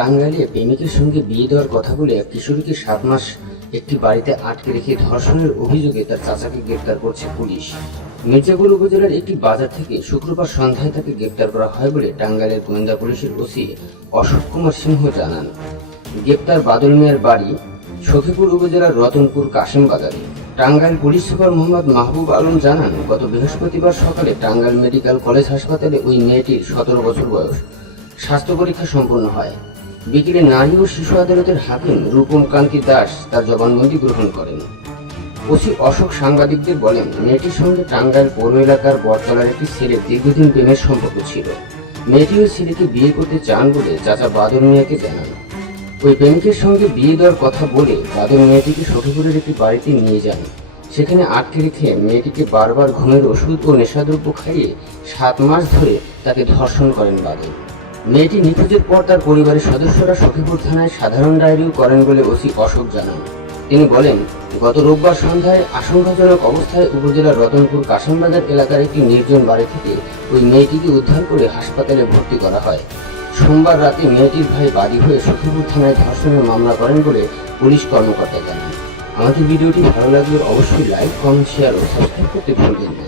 টাঙ্গাইলে প্রেমিকের সঙ্গে বিয়ে দেওয়ার কথা বলে এক কিশোরীকে 7 মাস একটি বাড়িতে আটকে রেখে ধর্ষণের অভিযোগে তার চাচাকে গ্রেপ্তার করছে পুলিশ। মির্জাপুর উপজেলার একটি বাজার থেকে শুক্রবার সন্ধ্যায় তাকে গ্রেপ্তার করা হয় বলে টাঙ্গাইলের গোয়েন্দা পুলিশের ওসি অশোক কুমার সিংহ জানান। গ্রেপ্তার বাদল মিয়ার বাড়ি সখীপুর উপজেলার রতনপুর কাশিম বাজারে। টাঙ্গাইল পুলিশ সুপার মোহাম্মদ মাহবুব আলম জানান, গত বৃহস্পতিবার সকালে টাঙ্গাইল মেডিকেল কলেজ হাসপাতালে ওই মেয়েটির 17 বছর বয়স স্বাস্থ্য পরীক্ষা সম্পন্ন হয়। বিকেলে নারী ও শিশু আদালতের হাকিম রূপম কান্তি দাস তার জবানবন্দি গ্রহণ করেন। ওসি অশোক সাংবাদিকদের বলেন, মেয়েটির সঙ্গে টাঙ্গাইল পৌর এলাকার বটতলার একটি ছেলের দীর্ঘদিন প্রেমের সম্পর্ক ছিল। মেয়েটি ওই ছেলেকে বিয়ে করতে চান বলে চাচা বাদল মিয়াকে জানান। ওই প্রেমিকের সঙ্গে বিয়ে দেওয়ার কথা বলে বাদল মেয়েটিকে সখীপুরের একটি বাড়িতে নিয়ে যান। সেখানে আটকে রেখে মেয়েটিকে বারবার ঘুমের ওষুধ ও নেশাদ্রব্য খাইয়ে 7 মাস ধরে তাকে ধর্ষণ করেন বাদল। মেয়েটি নিখোঁজের পর তার পরিবারের সদস্যরা সখীপুর থানায় সাধারণ ডায়েরিও করেন বলে ওসি অশোক জানান। তিনি বলেন, গত রোববার সন্ধ্যায় আশঙ্কাজনক অবস্থায় উপজেলার রতনপুর কাশিমবাজার এলাকার একটি নির্জন বাড়ি থেকে ওই মেয়েটিকে উদ্ধার করে হাসপাতালে ভর্তি করা হয়। সোমবার রাতে মেয়েটির ভাই বাদী হয়ে সখীপুর থানায় ধর্ষণের মামলা করেন বলে পুলিশ কর্মকর্তা জানান। আমাদের ভিডিওটি ভালো লাগলে অবশ্যই লাইক, কমেন্ট, শেয়ার ও সাবস্ক্রাইব করতে ভুলবেন না।